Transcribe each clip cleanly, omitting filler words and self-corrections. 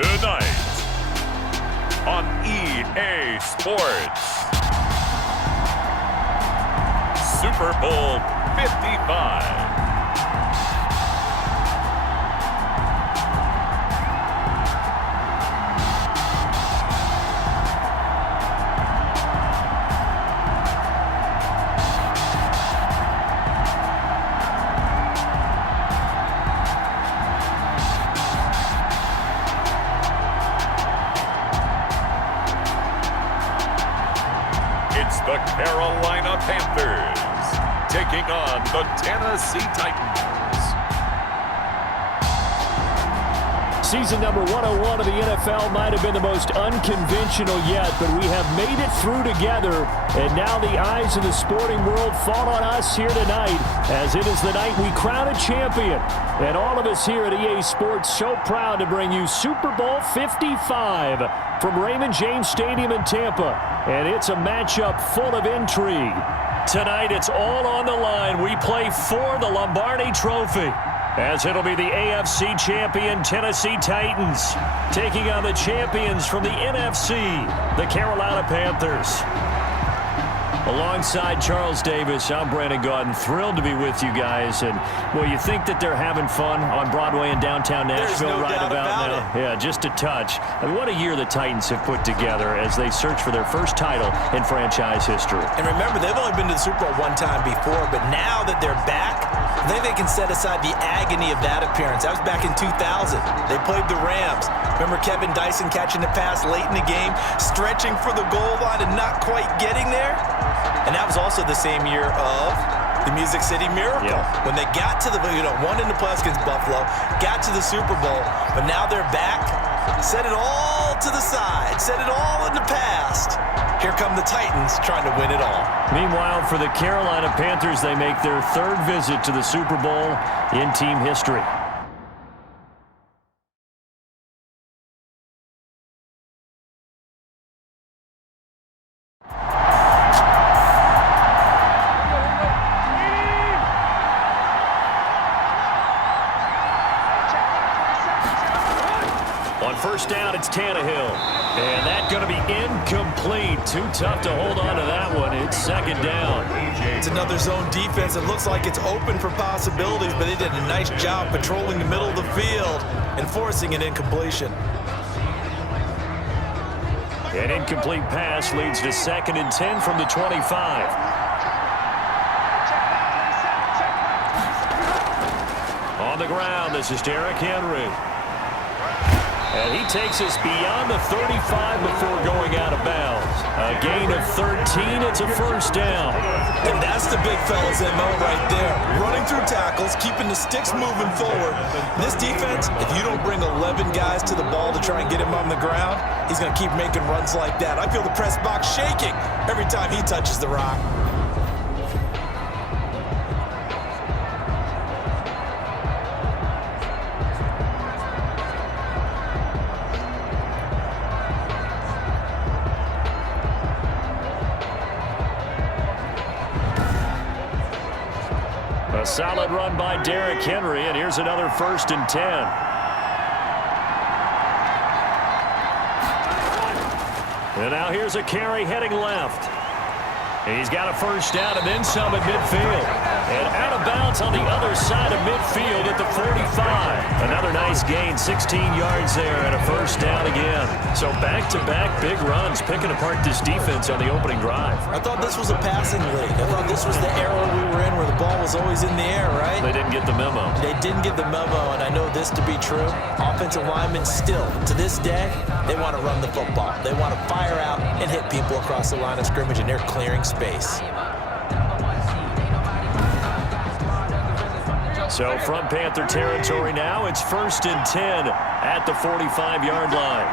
Tonight on EA Sports, Super Bowl 55. It's the Carolina Panthers taking on the Tennessee Titans. Season number 101 of the NFL might have been the most unconventional yet, but we have made it through together, and now the eyes of the sporting world fall on us here tonight, as it is the night we crown a champion. And all of us here at EA Sports so proud to bring you Super Bowl 55 from Raymond James Stadium in Tampa. And it's a matchup full of intrigue. Tonight, it's all on the line. We play for the Lombardi Trophy, as it'll be the AFC champion Tennessee Titans taking on the champions from the NFC, the Carolina Panthers. Alongside Charles Davis, I'm Brandon Gaudin. Thrilled to be with you guys. And, well, you think that they're having fun on Broadway in downtown Nashville right about now? Yeah, just a touch. I mean, what a year the Titans have put together as they search for their first title in franchise history. And remember, they've only been to the Super Bowl one time before, but now that they're back, I think they can set aside the agony of that appearance. That was back in 2000. They played the Rams. Remember Kevin Dyson catching the pass late in the game, stretching for the goal line and not quite getting there? And that was also the same year of the Music City Miracle. Yeah. When they got to the, won in the playoffs against Buffalo, got to the Super Bowl, but now they're back. Set it all to the side. Set it all in the past. Here come the Titans trying to win it all. Meanwhile, for the Carolina Panthers, they make their third visit to the Super Bowl in team history. On first down, it's Tannehill. And that's going to be incomplete. Too tough to hold on to that one. It's second down. It's another zone defense. It looks like it's open for possibilities, but they did a nice job patrolling the middle of the field and forcing an incompletion. An incomplete pass leads to 2nd and 10 from the 25. On the ground, this is Derrick Henry. And he takes us beyond the 35 before going out of bounds. A gain of 13, it's a first down. And that's the big fella's MO right there. Running through tackles, keeping the sticks moving forward. This defense, if you don't bring 11 guys to the ball to try and get him on the ground, he's going to keep making runs like that. I feel the press box shaking every time he touches the rock. A solid run by Derrick Henry, and here's another 1st and 10. And now here's a carry heading left. He's got a first down and then some at midfield. And out of bounds on the other side of midfield at the 45. Another nice gain, 16 yards there, and a first down again. So back-to-back big runs, picking apart this defense on the opening drive. I thought this was a passing league. I thought this was the era we were in where the ball was always in the air, right? They didn't get the memo. They didn't get the memo, and I know this to be true. Offensive linemen still, to this day, they want to run the football. They want to fire out and hit people across the line of scrimmage, and they're clearing space. So from Panther territory now, it's 1st and 10 at the 45-yard line.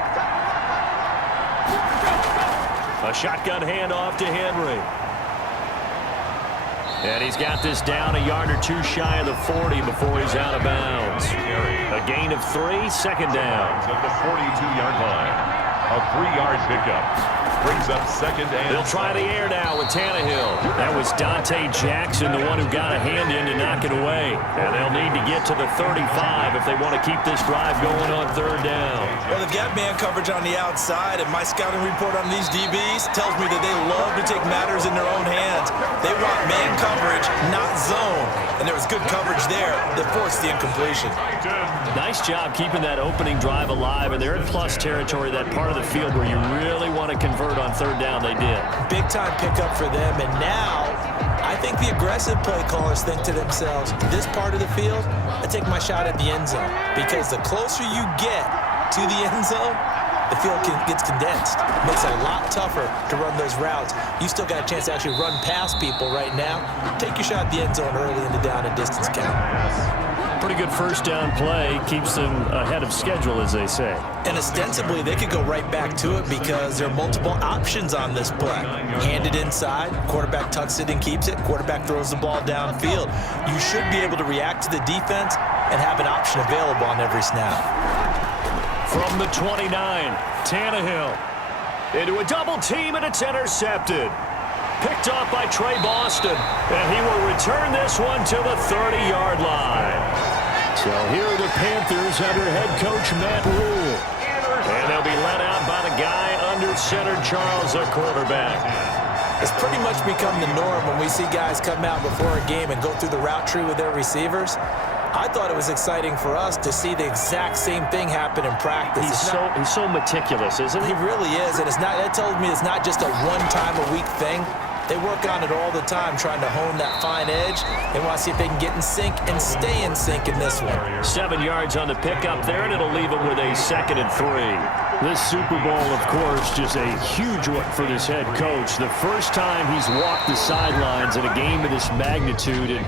A shotgun handoff to Henry. And he's got this down a yard or two shy of the 40 before he's out of bounds. A gain of 3, second down. At the 42-yard line, a 3-yard pickup. brings up second and They'll try the air now with Tannehill. That was Dante Jackson, the one who got a hand in to knock it away. And they'll need to get to the 35 if they want to keep this drive going on third down. Well, they've got man coverage on the outside, and my scouting report on these DBs tells me that they love to take matters in their own hands. They want man coverage, not zone. And there was good coverage there that forced the incompletion. Nice job keeping that opening drive alive, and they're in plus territory, that part of the field where you really want to convert on third down. They did. Big-time pickup for them, and now I think the aggressive play callers think to themselves, this part of the field, I take my shot at the end zone, because the closer you get to the end zone, the field gets condensed. Makes it a lot tougher to run those routes. You still got a chance to actually run past people right now. Take your shot at the end zone early in the down and distance count. Pretty good first down play. Keeps them ahead of schedule, as they say. And ostensibly, they could go right back to it because there are multiple options on this play. Hand it inside, quarterback tucks it and keeps it, quarterback throws the ball downfield. You should be able to react to the defense and have an option available on every snap. From the 29, Tannehill into a double team, and it's intercepted. Picked off by Trey Boston, and he will return this one to the 30-yard line. So here are the Panthers under head coach Matt Rule. And they'll be led out by the guy under center, Charles, the quarterback. It's pretty much become the norm when we see guys come out before a game and go through the route tree with their receivers. I thought it was exciting for us to see the exact same thing happen in practice. He's so meticulous, isn't he? He really is, and that told me it's not just a one-time-a-week thing. They work on it all the time, trying to hone that fine edge. They want to see if they can get in sync and stay in sync in this one. 7 yards on the pickup there, and it'll leave them with a 2nd and 3. This Super Bowl, of course, just a huge one for this head coach. The first time he's walked the sidelines in a game of this magnitude, and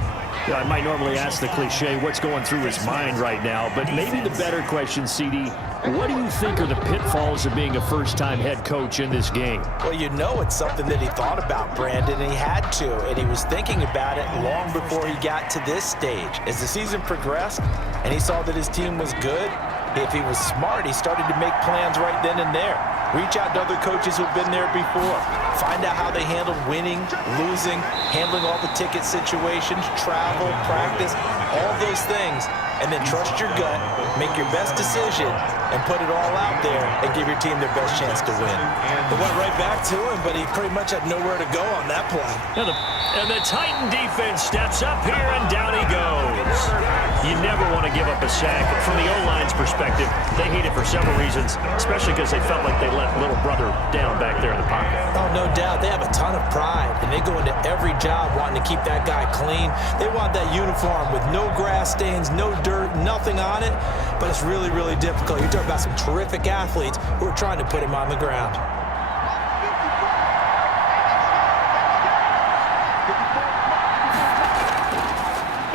I might normally ask the cliche, what's going through his mind right now? But maybe the better question, CD, what do you think are the pitfalls of being a first-time head coach in this game? Well, you know it's something that he thought about, Brandon, and he had to. And he was thinking about it long before he got to this stage. As the season progressed and he saw that his team was good, if he was smart, he started to make plans right then and there. Reach out to other coaches who've been there before. Find out how they handled winning, losing, handling all the ticket situations, travel, practice, all those things. And then trust your gut, make your best decision, and put it all out there and give your team their best chance to win. It went right back to him, but he pretty much had nowhere to go on that play. And the Titan defense steps up here, and down he goes. You never want to give up a sack. From the O-line's perspective, they hate it for several reasons, especially because they felt like they let little brother down back there in the pocket. Oh, no doubt. They have a ton of pride, and they go into every job wanting to keep that guy clean. They want that uniform with no grass stains, no dirt, nothing on it, but it's really, really difficult. You're talking about some terrific athletes who are trying to put him on the ground.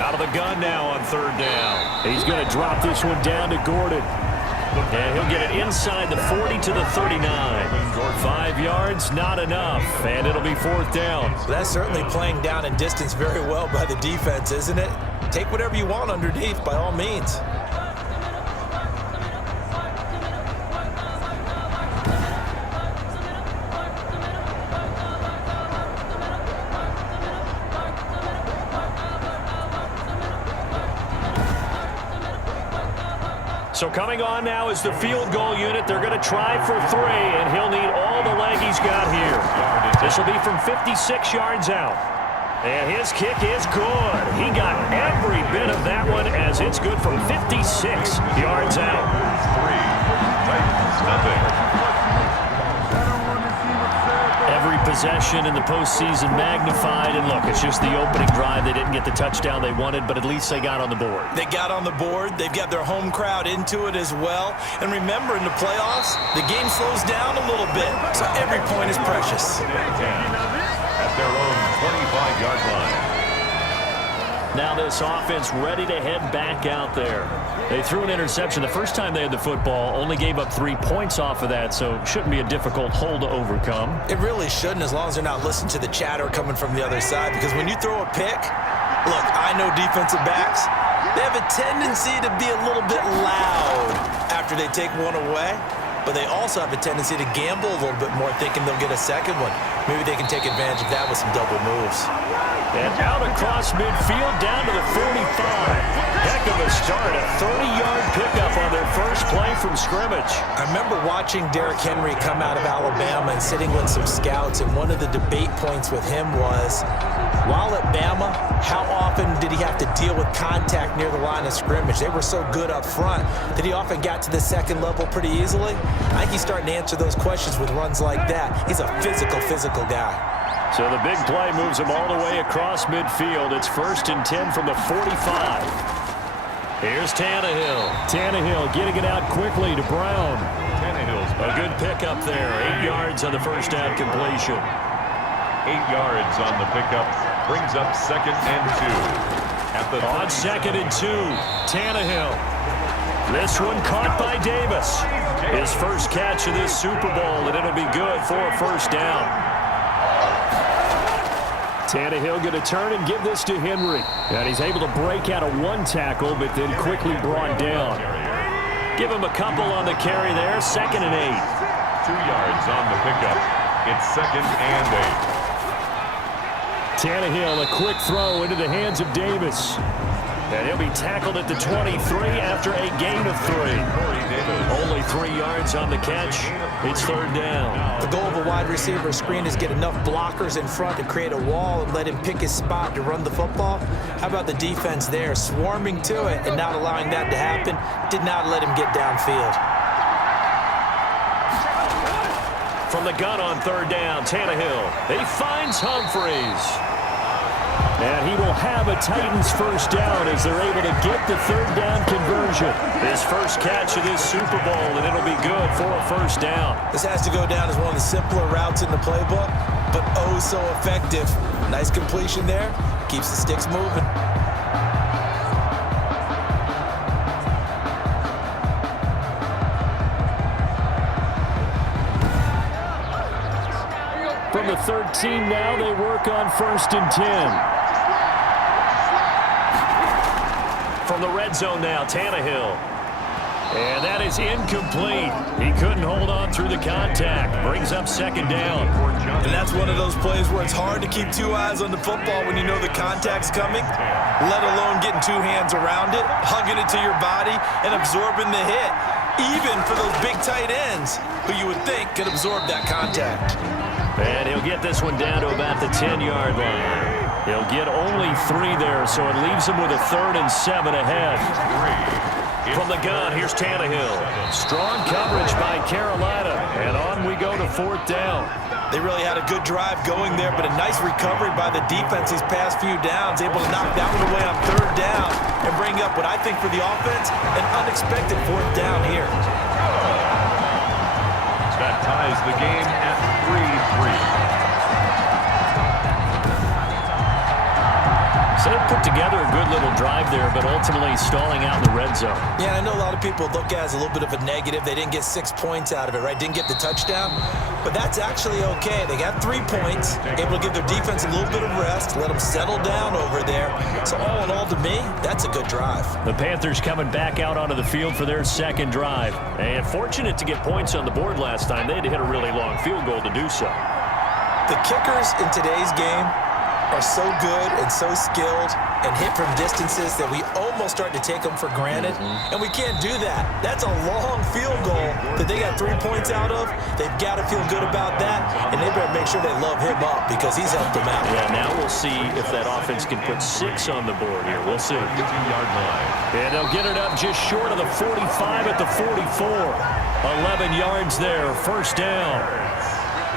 Out of the gun now on third down. He's going to drop this one down to Gordon. And he'll get it inside the 40 to the 39. 5 yards, not enough, and it'll be 4th down. So that's certainly playing down and distance very well by the defense, isn't it? Take whatever you want underneath, by all means. So coming on now is the field goal unit. They're going to try for 3, and he'll need all the leg he's got here. This will be from 56 yards out. And his kick is good. He got every bit of that one as it's good from 56 yards out. 3, nothing. Every possession in the postseason magnified, and look, it's just the opening drive. They didn't get the touchdown they wanted, but at least they got on the board. They got on the board. They've got their home crowd into it as well. And remember, in the playoffs, the game slows down a little bit, so every point is precious. At their own 25-yard line. Now this offense ready to head back out there. They threw an interception the first time they had the football, only gave up 3 points off of that, so it shouldn't be a difficult hole to overcome. It really shouldn't, as long as they're not listening to the chatter coming from the other side, because when you throw a pick, look, I know defensive backs, they have a tendency to be a little bit loud after they take one away. but they also have a tendency to gamble a little bit more, thinking they'll get a second one. Maybe they can take advantage of that with some double moves. And out across midfield, down to the 45. Heck of a start, a 30-yard pickup on their first play from scrimmage. I remember watching Derrick Henry come out of Alabama and sitting with some scouts, and one of the debate points with him was, while at Bama, how often did he have to deal with contact near the line of scrimmage? They were so good up front that he often got to the second level pretty easily. I think he's starting to answer those questions with runs like that. He's a physical guy. So the big play moves him all the way across midfield. It's 1st and 10 from the 45. Here's Tannehill. Tannehill getting it out quickly to Brown. Tannehill's A good pickup there. 8 yards on the first down completion. 8 yards on the pickup. Brings up 2nd and 2. On 2nd and 2, Tannehill. This one caught by Davis. His first catch of this Super Bowl, and it'll be good for a first down. Tannehill going to turn and give this to Henry. And he's able to break out of one tackle, but then quickly brought down. Give him a couple on the carry there. 2nd and 8. 2 yards on the pickup. It's 2nd and 8. Tannehill, a quick throw into the hands of Davis. And he'll be tackled at the 23 after a gain of 3. Only 3 yards on the catch. It's 3rd down. The goal of a wide receiver screen is get enough blockers in front to create a wall and let him pick his spot to run the football. How about the defense there, swarming to it and not allowing that to happen? Did not let him get downfield. From the gun on 3rd down, Tannehill. He finds Humphries. And he will have a Titans first down as they're able to get the 3rd down conversion. His first catch of this Super Bowl, and it'll be good for a first down. This has to go down as one of the simpler routes in the playbook, but oh so effective. Nice completion there. Keeps the sticks moving. From the 13 now, they work on 1st and 10. From the red zone now, Tannehill. And that is incomplete. He couldn't hold on through the contact. Brings up 2nd down. And that's one of those plays where it's hard to keep 2 eyes on the football when you know the contact's coming, let alone getting 2 hands around it, hugging it to your body, and absorbing the hit. Even for those big tight ends who you would think could absorb that contact. And he'll get this one down to about the 10-yard line. He'll get only 3 there, so it leaves him with a 3rd and 7 ahead. From the gun, here's Tannehill. Strong coverage by Carolina, and on we go to 4th down. They really had a good drive going there, but a nice recovery by the defense these past few downs, able to knock that one away on 3rd down and bring up what I think for the offense, an unexpected 4th down here. That ties the game at 3-3. So they put together a good little drive there, but ultimately stalling out in the red zone. Yeah, I know a lot of people look at it as a little bit of a negative. They didn't get 6 points out of it, right? Didn't get the touchdown. But that's actually okay. They got 3 points, able to give their defense a little bit of rest, let them settle down over there. So all in all, to me, that's a good drive. The Panthers coming back out onto the field for their 2nd drive. And fortunate to get points on the board last time. They had to hit a really long field goal to do so. The kickers in today's game are so good and so skilled and hit from distances that we almost start to take them for granted. And we can't do that. That's a long field goal that they got 3 points out of. They've got to feel good about that, and they better make sure they love him up because he's helped them out. Yeah, now we'll see if that offense can put 6 on the board here. We'll see. 2-yard line. And they'll get it up just short of the 45 at the 44. 11 yards there, first down.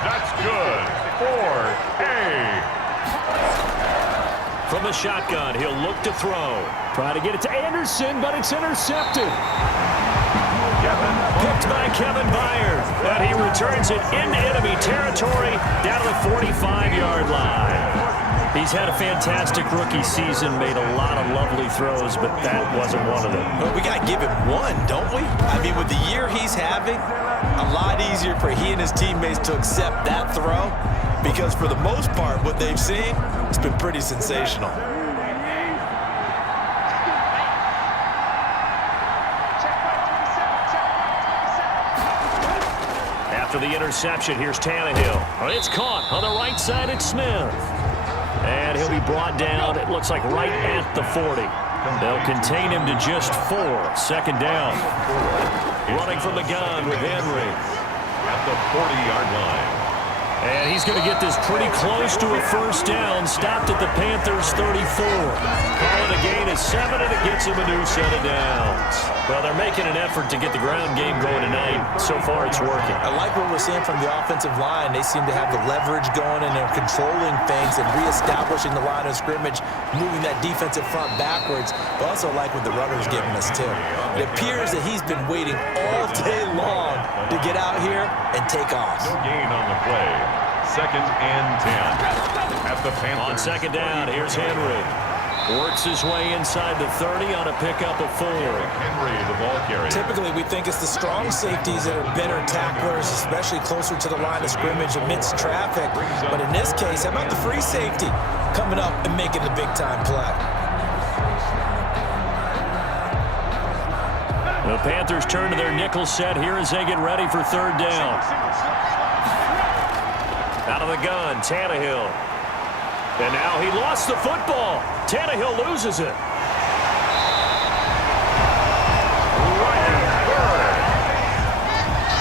That's good for a. From the shotgun, he'll look to throw. Try to get it to Anderson, but it's intercepted. Picked by Kevin Byard. And he returns it into enemy territory down to the 45-yard line. He's had a fantastic rookie season, made a lot of lovely throws, but that wasn't one of them. Well, we got to give him one, don't we? I mean, with the year he's having, a lot easier for he and his teammates to accept that throw because for the most part, what they've seen, it's been pretty sensational. after the interception. Here's Tannehill. Oh, it's caught on the right side. It's Smith. And he'll be brought down, it looks like, right at the 40. They'll contain him to just 4. Second down. Running from the gun with Henry. At the 40-yard line. And he's going to get this pretty close to a first down. Stopped at the Panthers' 34. Call it a gain of 7, and it gets him a new set of downs. Well, they're making an effort to get the ground game going tonight. So far, it's working. I like what we're seeing from the offensive line. They seem to have the leverage going, and they're controlling things and reestablishing the line of scrimmage, moving that defensive front backwards. But also like what the runner's giving us, too. It appears that he's been waiting all day long to get out here and take off. No gain on the play. Second and 10. At the Panthers. On second down, here's Henry. Works his way inside the 30 on a pickup of 4. Derrick Henry, the ball carrier. Typically, we think it's the strong safeties that are better tacklers, especially closer to the line of scrimmage amidst traffic. But in this case, how about the free safety coming up and making the big-time play? The Panthers turn to their nickel set here as they get ready for third down. Out of the gun, Tannehill. And now he lost the football. Tannehill loses it.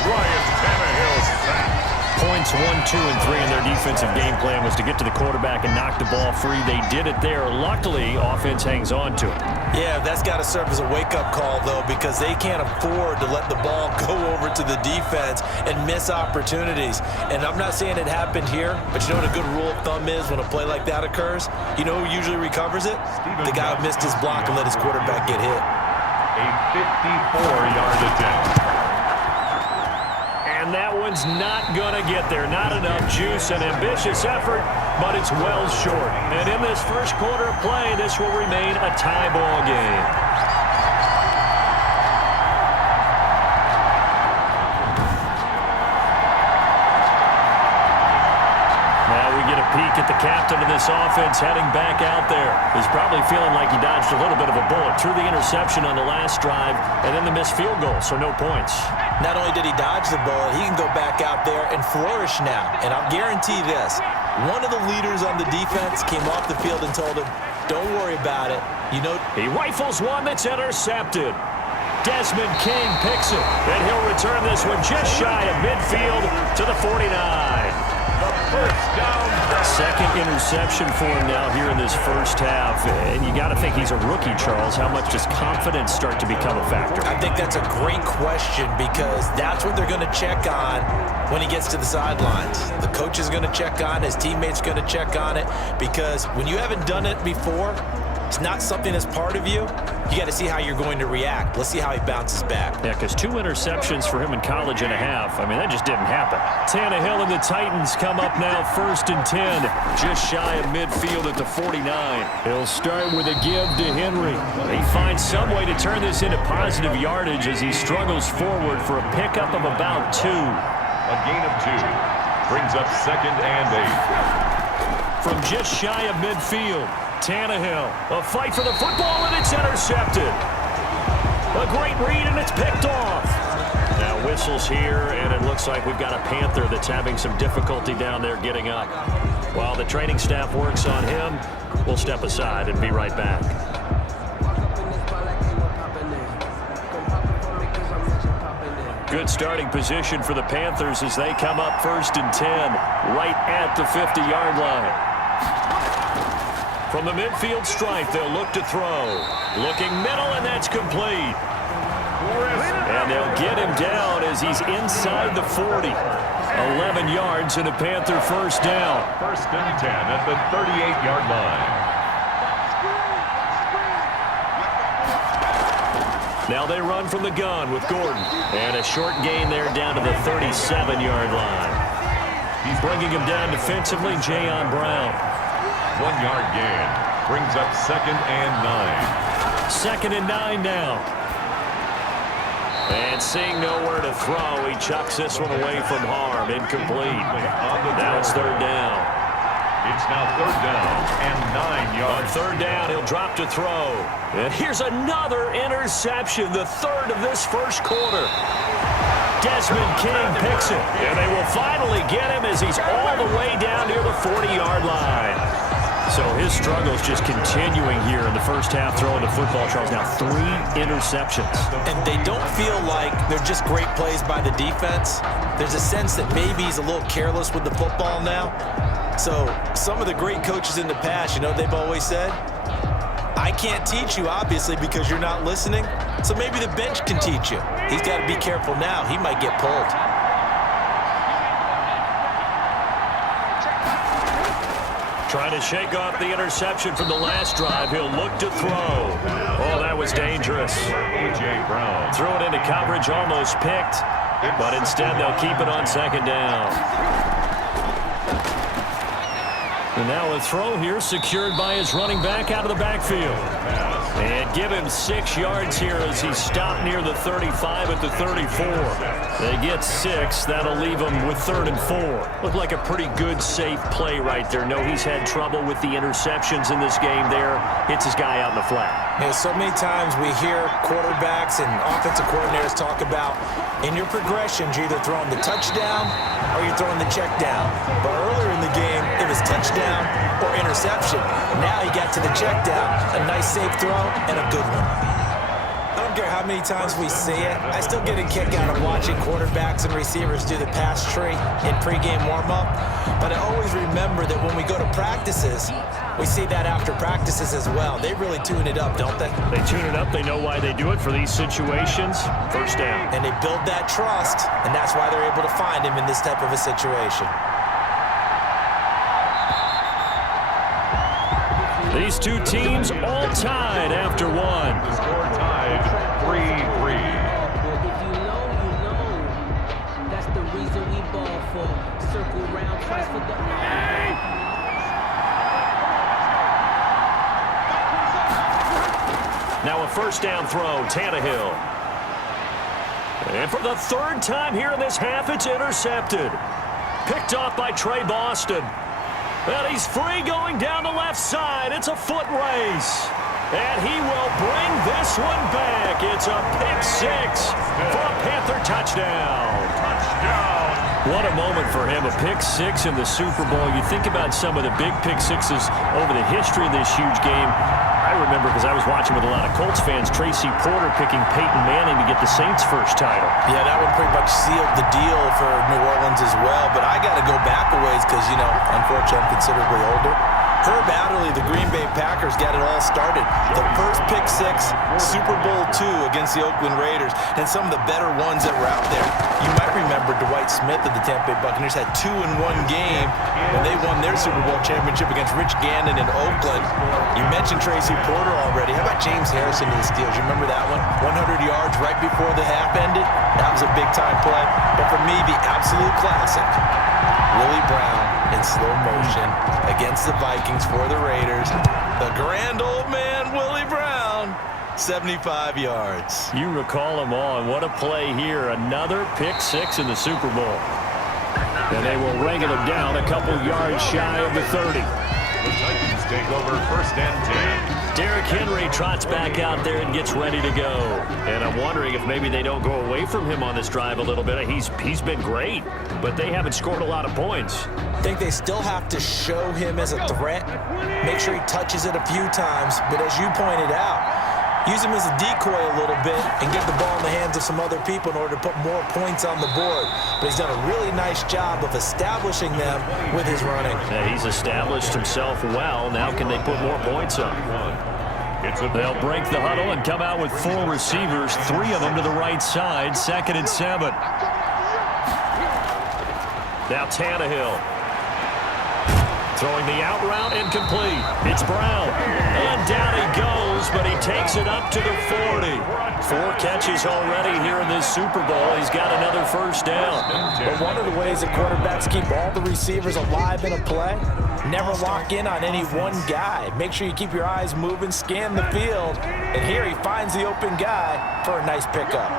Ryan Tannehill's sack. Points 1, 2, and 3 in their defensive game plan was to get to the quarterback and knock the ball free. They did it there. Luckily, offense hangs on to it. Yeah, that's got to serve as a wake-up call, though, because they can't afford to let the ball go over to the defense and miss opportunities. And I'm not saying it happened here, but you know what a good rule of thumb is when a play like that occurs? You know who usually recovers it? The guy who missed his block and let his quarterback get hit. A 54-yard attempt. And that one's not going to get there. Not enough juice. An ambitious effort, but it's well short. And in this first quarter of play, this will remain a tie ball game. Now we get a peek at the captain of this offense heading back out there. He's probably feeling like he dodged a little bit of a bullet. Threw the interception on the last drive, and then the missed field goal, so no points. Not only did he dodge the bullet, he can go back out there and flourish now. And I'll guarantee this. One of the leaders on the defense came off the field and told him, don't worry about it. You know, he rifles one that's intercepted. Desmond King picks it, and he'll return this one just shy of midfield to the 49. First down. Second interception for him now here in this first half. And you got to think he's a rookie, Charles. How much does confidence start to become a factor? I think that's a great question because that's what they're going to check on when he gets to the sidelines. The coach is going to check on it. His teammates going to check on it because when you haven't done it before, it's not something that's part of you. You got to see how you're going to react. Let's see how he bounces back. Yeah, because 2 interceptions for him in college and a half. I mean, that just didn't happen. Tannehill and the Titans come up now first and 10. Just shy of midfield at the 49. He'll start with a give to Henry. He finds some way to turn this into positive yardage as he struggles forward for a pickup of about 2. A gain of 2. Brings up second and 8. From just shy of midfield. Tannehill, a fight for the football, and it's intercepted. A great read, and it's picked off. Now whistles here, and it looks like we've got a Panther that's having some difficulty down there getting up. While the training staff works on him, we'll step aside and be right back. Good starting position for the Panthers as they come up first and 10, right at the 50-yard line. From the midfield stripe, they'll look to throw. Looking middle, and that's complete. And they'll get him down as he's inside the 40. 11 yards and a Panther first down. First and 10 at the 38-yard line. Now they run from the gun with Gordon. And a short gain there down to the 37-yard line. He's bringing him down defensively, Jayon Brown. 1-yard gain. Brings up second and 9. Second and 9 now. And seeing nowhere to throw, he chucks this one away from harm. Incomplete. Now it's third down. It's now third down and 9 yards. On third down, he'll drop to throw. And here's another interception, the third of this first quarter. Desmond King picks it. And they will finally get him as he's all the way down near the 40-yard line. So his struggles just continuing here in the first half throwing the football. Charles, now 3 interceptions. And they don't feel like they're just great plays by the defense. There's a sense that maybe he's a little careless with the football now. So some of the great coaches in the past, you know what they've always said? I can't teach you, obviously, because you're not listening. So maybe the bench can teach you. He's got to be careful now. He might get pulled. Trying to shake off the interception from the last drive. He'll look to throw. Oh, that was dangerous. A.J. Brown. Threw it into coverage, almost picked. But instead, they'll keep it on second down. And now a throw here secured by his running back out of the backfield. And give him 6 yards here as he's stopped near the 35 at the 34. They get 6. That'll leave him with 3rd and 4. Looked like a pretty good, safe play right there. No, he's had trouble with the interceptions in this game there. Hits his guy out in the flat. Yeah, so many times we hear quarterbacks and offensive coordinators talk about in your progressions, you're either throwing the touchdown or you're throwing the check down. But earlier in the game, it was touchdown or interception. Now he got to the check down. A nice safe throw and a good one. I don't care how many times we see it. I still get a kick out of watching quarterbacks and receivers do the pass tree in pregame warm-up. But I always remember that when we go to practices, we see that after practices as well. They really tune it up, don't they? They tune it up. They know why they do it for these situations. First down. And they build that trust, and that's why they're able to find him in this type of a situation. These two teams all tied after one. Score tied 3-3. If you know, you know. That's the reason we ball for. Circle round twice for the... Now a first down throw, Tannehill. And for the 3rd time here in this half, it's intercepted. Picked off by Trey Boston. And he's free going down the left side. It's a foot race. And he will bring this one back. It's a pick-6 for a Panther touchdown. What a moment for him, a pick-6 in the Super Bowl. You think about some of the big pick-6s over the history of this huge game. I remember, because I was watching with a lot of Colts fans, Tracy Porter picking Peyton Manning to get the Saints' first title. Yeah, that one pretty much sealed the deal for New Orleans as well. But I got to go back a ways because, you know, unfortunately I'm considerably older. Herb Adderley, the Green Bay Packers, got it all started. The first pick-6, Super Bowl II against the Oakland Raiders, and some of the better ones that were out there. You might remember Dwight Smith of the Tampa Bay Buccaneers had 2 in one game when they won their Super Bowl championship against Rich Gannon in Oakland. You mentioned Tracy Porter already. How about James Harrison to the Steelers? You remember that one? 100 yards right before the half ended? That was a big-time play. But for me, the absolute classic, Willie Brown in slow motion against the Vikings for the Raiders. The grand old man, Willie Brown, 75 yards. You recall them all, and what a play here. Another pick-6 in the Super Bowl. And they will wrangle him down a couple yards shy of the 30. The Titans take over 1st and 10. Derrick Henry trots back out there and gets ready to go. And I'm wondering if maybe they don't go away from him on this drive a little bit. He's been great, but they haven't scored a lot of points. I think they still have to show him as a threat, make sure he touches it a few times. But as you pointed out, use him as a decoy a little bit and get the ball in the hands of some other people in order to put more points on the board. But he's done a really nice job of establishing them with his running. Yeah, he's established himself well. Now can they put more points up? They'll break the huddle and come out with 4 receivers, 3 of them to the right side, 2nd and 7. Now Tannehill. Throwing the out route, incomplete. It's Brown. And down he goes, but he takes it up to the 40. 4 catches already here in this Super Bowl. He's got another first down. But one of the ways that quarterbacks keep all the receivers alive in a play, never lock in on any one guy. Make sure you keep your eyes moving, scan the field. And here he finds the open guy for a nice pickup.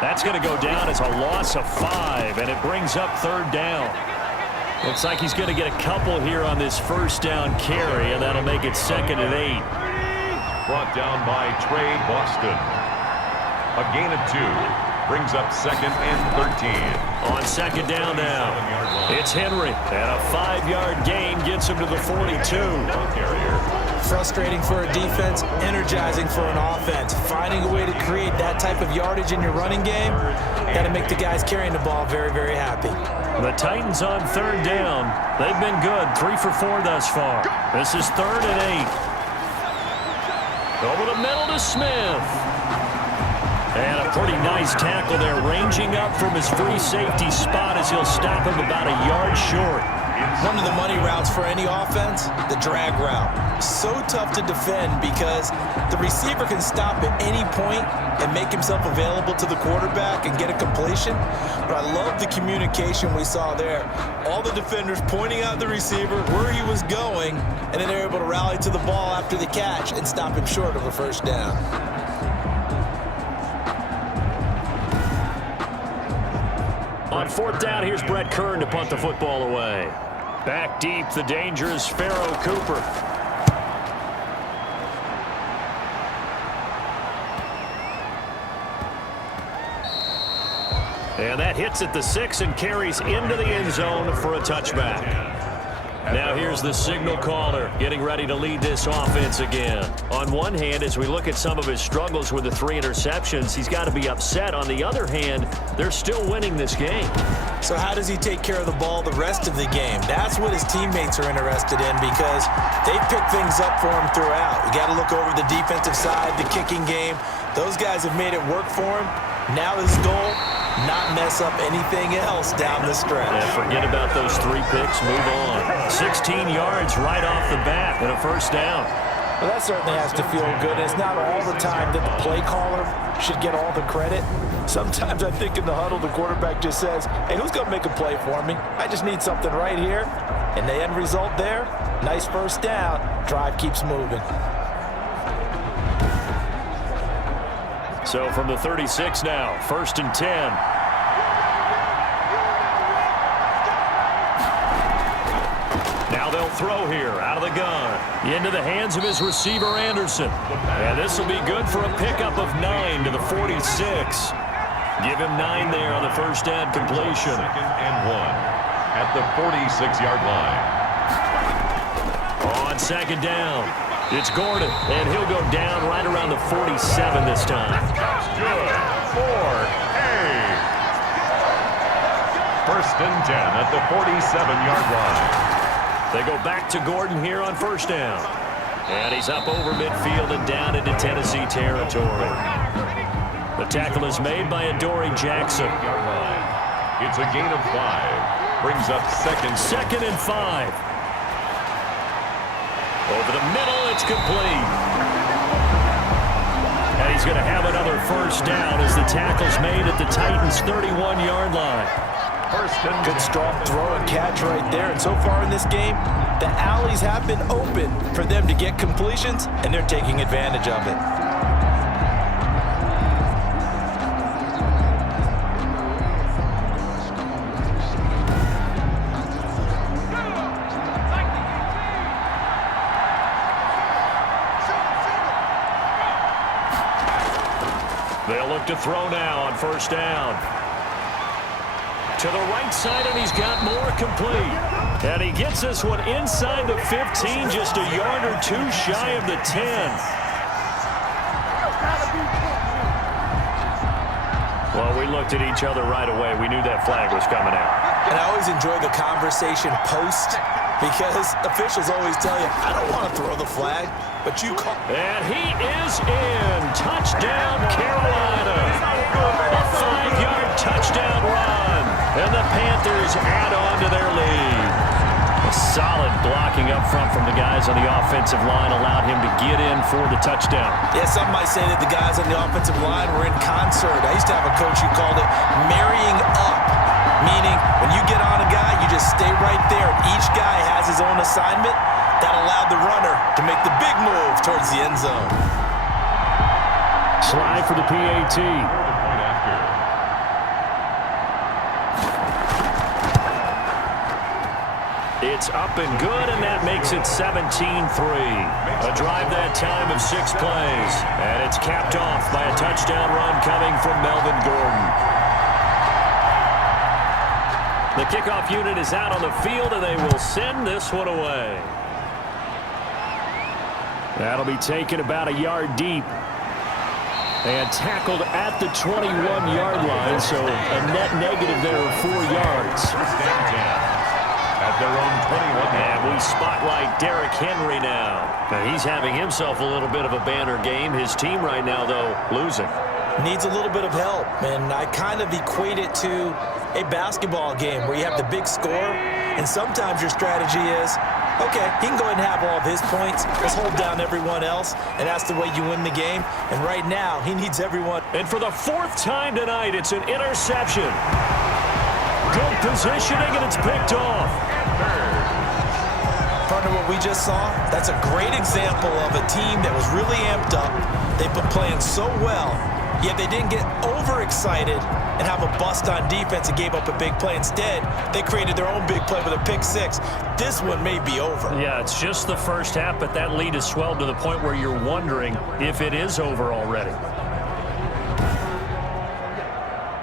That's going to go down as a loss of 5, and it brings up 3rd down. Looks like he's going to get a couple here on this first down carry, and that'll make it 2nd and 8. Brought down by Trey Boston. A gain of 2. Brings up 2nd and 13. On 2nd down now, it's Henry. And a 5-yard gain gets him to the 42. Frustrating for a defense, energizing for an offense. Finding a way to create that type of yardage in your running game, got to make the guys carrying the ball very, very happy. The Titans on 3rd down. They've been good, 3 for 4 thus far. This is 3rd and 8. Over the middle to Smith. And a pretty nice tackle there, ranging up from his free safety spot as he'll stop him about a yard short. One of the money routes for any offense, the drag route. So tough to defend because the receiver can stop at any point and make himself available to the quarterback and get a completion. But I love the communication we saw there. All the defenders pointing out the receiver, where he was going, and then they're able to rally to the ball after the catch and stop him short of a 1st down. On 4th down, here's Brett Kern to punt the football away. Back deep, the dangerous Pharaoh Cooper. And that hits at the 6 and carries into the end zone for a touchback. Now here's the signal caller getting ready to lead this offense again. On one hand, as we look at some of his struggles with the 3 interceptions, he's got to be upset. On the other hand, they're still winning this game. So how does he take care of the ball the rest of the game? That's what his teammates are interested in because they pick things up for him throughout. You got to look over the defensive side, the kicking game. Those guys have made it work for him. Now his goal, not mess up anything else down the stretch. Yeah, forget about those 3 picks, move on. 16 yards right off the bat and a 1st down. Well, that certainly has to feel good. And it's not all the time that the play caller should get all the credit. Sometimes I think in the huddle, the quarterback just says, hey, who's going to make a play for me? I just need something right here. And the end result there, nice 1st down. Drive keeps moving. So from the 36 now, 1st and 10. Now they'll throw here out of the gun. Into the hands of his receiver, Anderson. And this will be good for a pickup of 9 to the 46. Give him 9 there on the 1st down completion. 2nd and 1 at the 46-yard line. On 2nd down, it's Gordon, and he'll go down right around the 47 this time. Good for a 1st and 10 at the 47-yard line. They go back to Gordon here on 1st down. And he's up over midfield and down into Tennessee territory. The tackle is made by Adoree Jackson. It's a gain of 5. Brings up 2nd and 5. Over the middle, it's complete. And he's going to have another 1st down as the tackle's made at the Titans' 31-yard line. Good strong throw and catch right there. And so far in this game, the alleys have been open for them to get completions, and they're taking advantage of it. They'll look to throw now on 1st down. To the right side, and he's got more complete. And he gets this one inside the 15, just a yard or 2 shy of the 10. Well, we looked at each other right away. We knew that flag was coming out. And I always enjoy the conversation post because officials always tell you, I don't want to throw the flag, but you call. And he is in. Touchdown, Carolina. A 5-yard touchdown run. And the Panthers add on to their lead. A solid blocking up front from the guys on the offensive line allowed him to get in for the touchdown. Yeah, some might say that the guys on the offensive line were in concert. I used to have a coach who called it marrying up, meaning when you get on a guy, you just stay right there. Each guy has his own assignment. That allowed the runner to make the big move towards the end zone. Slide for the PAT. It's up and good, and that makes it 17-3. A drive that time of 6 plays. And it's capped off by a touchdown run coming from Melvin Gordon. The kickoff unit is out on the field, and they will send this one away. That'll be taken about a yard deep. And tackled at the 21-yard line, so a net negative there of 4 yards. At their own 21. And we spotlight Derrick Henry now. He's having himself a little bit of a banner game. His team right now, though, losing. Needs a little bit of help, and I kind of equate it to a basketball game where you have the big score, and sometimes your strategy is, okay, he can go ahead and have all of his points. Let's hold down everyone else, and that's the way you win the game. And right now, he needs everyone. And for the 4th time tonight, it's an interception. Good positioning, and it's picked off. Partner, what we just saw, that's a great example of a team that was really amped up. They've been playing so well, yet they didn't get overexcited and have a bust on defense and gave up a big play. Instead, they created their own big play with a pick 6. This one may be over. Yeah, it's just the first half, but that lead has swelled to the point where you're wondering if it is over already.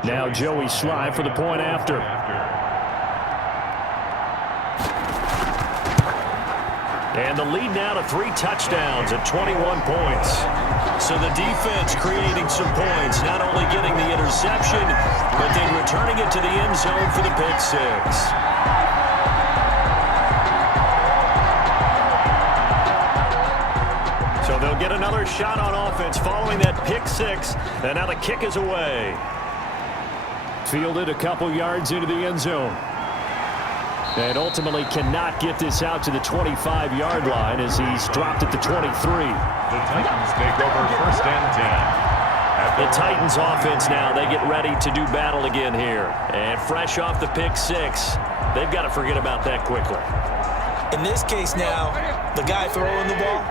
Now Joey Sly for the point after. And the lead now to 3 touchdowns at 21 points. So the defense creating some points, not only getting the interception, but then returning it to the end zone for the pick 6. So they'll get another shot on offense following that pick 6, and now the kick is away. Fielded a couple yards into the end zone. And ultimately cannot get this out to the 25-yard line as he's dropped at the 23. The Titans take over 1st and 10. The Titans offense now, they get ready to do battle again here. And fresh off the pick 6, they've got to forget about that quickly. In this case now, the guy throwing the ball,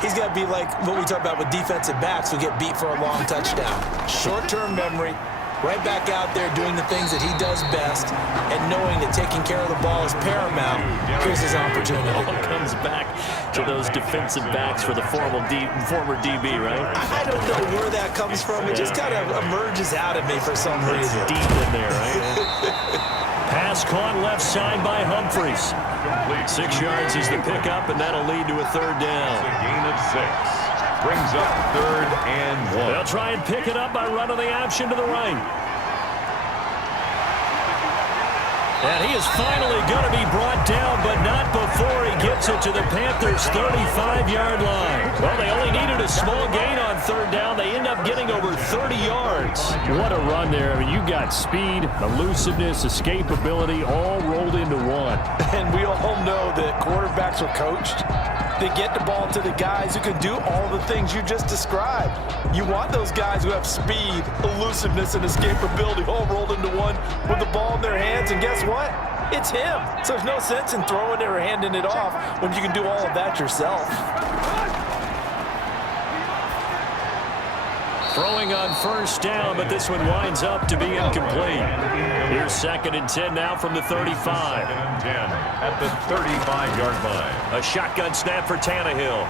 he's got to be like what we talk about with defensive backs who get beat for a long touchdown. Short-term memory. Right back out there doing the things that he does best and knowing that taking care of the ball is paramount. Here's his opportunity. It all comes back to those defensive backs for the former DB, right? I don't know where that comes from. It just kind of emerges out of me for some reason. Deep in there, right? Pass caught left side by Humphries. 6 yards is the pickup, and that'll lead to a 3rd down. It's a gain of 6. Brings up 3rd and 1. They'll try and pick it up by running the option to the right. And he is finally going to be brought down, but not before he gets it to the Panthers' 35-yard line. Well, they only needed a small gain on 3rd down. They end up getting over 30 yards. What a run there. I mean, you got speed, elusiveness, escapability, all rolled into one. And we all know that quarterbacks are coached. They get the ball to the guys who can do all the things you just described. You want those guys who have speed, elusiveness, and escapability all rolled into one with the ball in their hands. And guess what? It's him. So there's no sense in throwing it or handing it off when you can do all of that yourself. Throwing on 1st down, but this one winds up to be incomplete. Here's 2nd and 10 now from the 35. 2nd and 10 at the 35-yard line. A shotgun snap for Tannehill.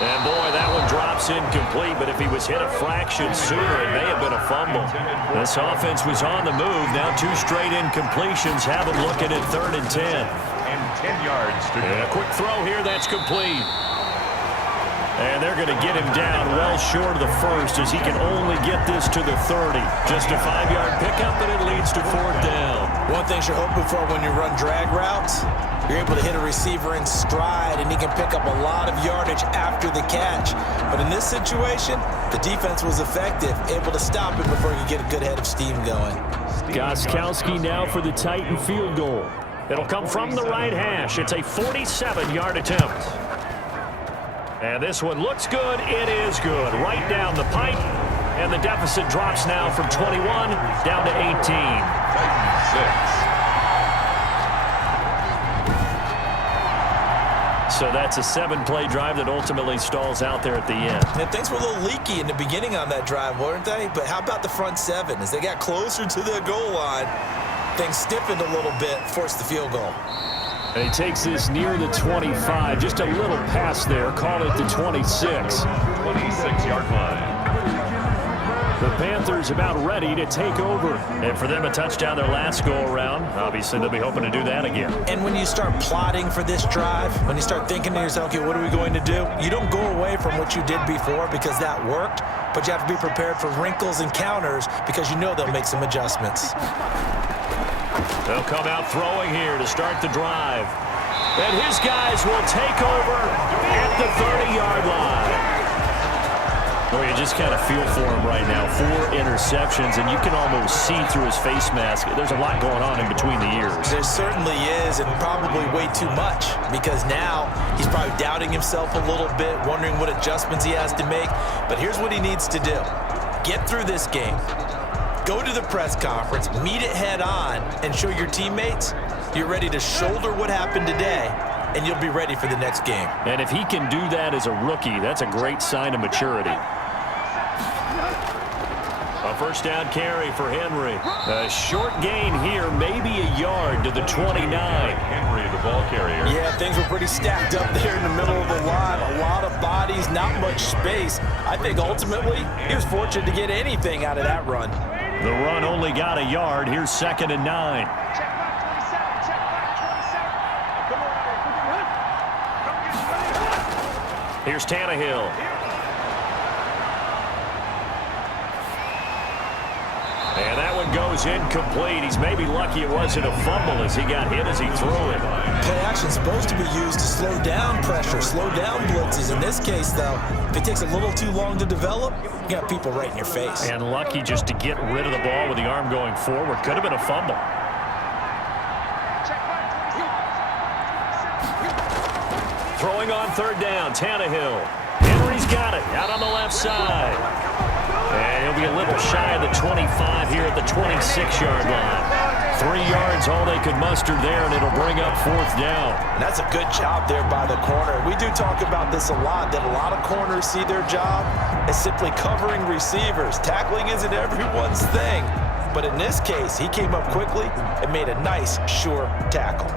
And boy, that one drops incomplete, but if he was hit a fraction sooner, it may have been a fumble. This offense was on the move. Now 2 straight incompletions have him looking at 3rd and 10. And 10 yards to go. And a quick throw here, that's complete. And they're going to get him down well short of the 1st as he can only get this to the 30. Just a 5-yard pickup, and it leads to 4th down. One thing you're hoping for when you run drag routes, you're able to hit a receiver in stride, and he can pick up a lot of yardage after the catch. But in this situation, the defense was effective, able to stop it before he could get a good head of steam going. Gostkowski now for the Titan field goal. It'll come from the right hash. It's a 47-yard attempt. And this one looks good. It is good. Right down the pipe. And the deficit drops now from 21 down to 18. Titans 6. So that's a 7-play drive that ultimately stalls out there at the end. And things were a little leaky in the beginning on that drive, weren't they? But how about the front 7? As they got closer to the goal line, things stiffened a little bit, forced the field goal. And he takes this near the 25. Just a little pass there. Call it the 26. 26-yard line. The Panthers about ready to take over. And for them, a touchdown their last go-around. Obviously, they'll be hoping to do that again. And when you start plotting for this drive, when you start thinking to yourself, okay, what are we going to do? You don't go away from what you did before because that worked, but you have to be prepared for wrinkles and counters because you know they'll make some adjustments. They'll come out throwing here to start the drive. And his guys will take over at the 30-yard line. Well, you just kind of feel for him right now. 4 interceptions, and you can almost see through his face mask. There's a lot going on in between the ears. There certainly is, and probably way too much, because now he's probably doubting himself a little bit, wondering what adjustments he has to make. But here's what he needs to do. Get through this game. Go to the press conference, meet it head on, and show your teammates you're ready to shoulder what happened today, and you'll be ready for the next game. And if he can do that as a rookie, that's a great sign of maturity. A first down carry for Henry. A short gain here, maybe a yard to the 29. Henry, the ball carrier. Yeah, things were pretty stacked up there in the middle of the line. A lot of bodies, not much space. I think ultimately he was fortunate to get anything out of that run. The run only got a yard. Here's 2nd and 9. Here's Tannehill. And that one goes incomplete. He's maybe lucky it wasn't a fumble as he got hit as he threw it. Play action is supposed to be used to slow down pressure, slow down blitzes. In this case, though, if it takes a little too long to develop, you got people right in your face. And lucky just to get rid of the ball with the arm going forward. Could have been a fumble. Throwing on 3rd down, Tannehill. Henry's got it, out on the left side. And he'll be a little shy of the 25 here at the 26-yard line. 3 yards, all they could muster there, and it'll bring up 4th down. And that's a good job there by the corner. We do talk about this a lot, that a lot of corners see their job as simply covering receivers. Tackling isn't everyone's thing. But in this case, he came up quickly and made a nice, sure tackle.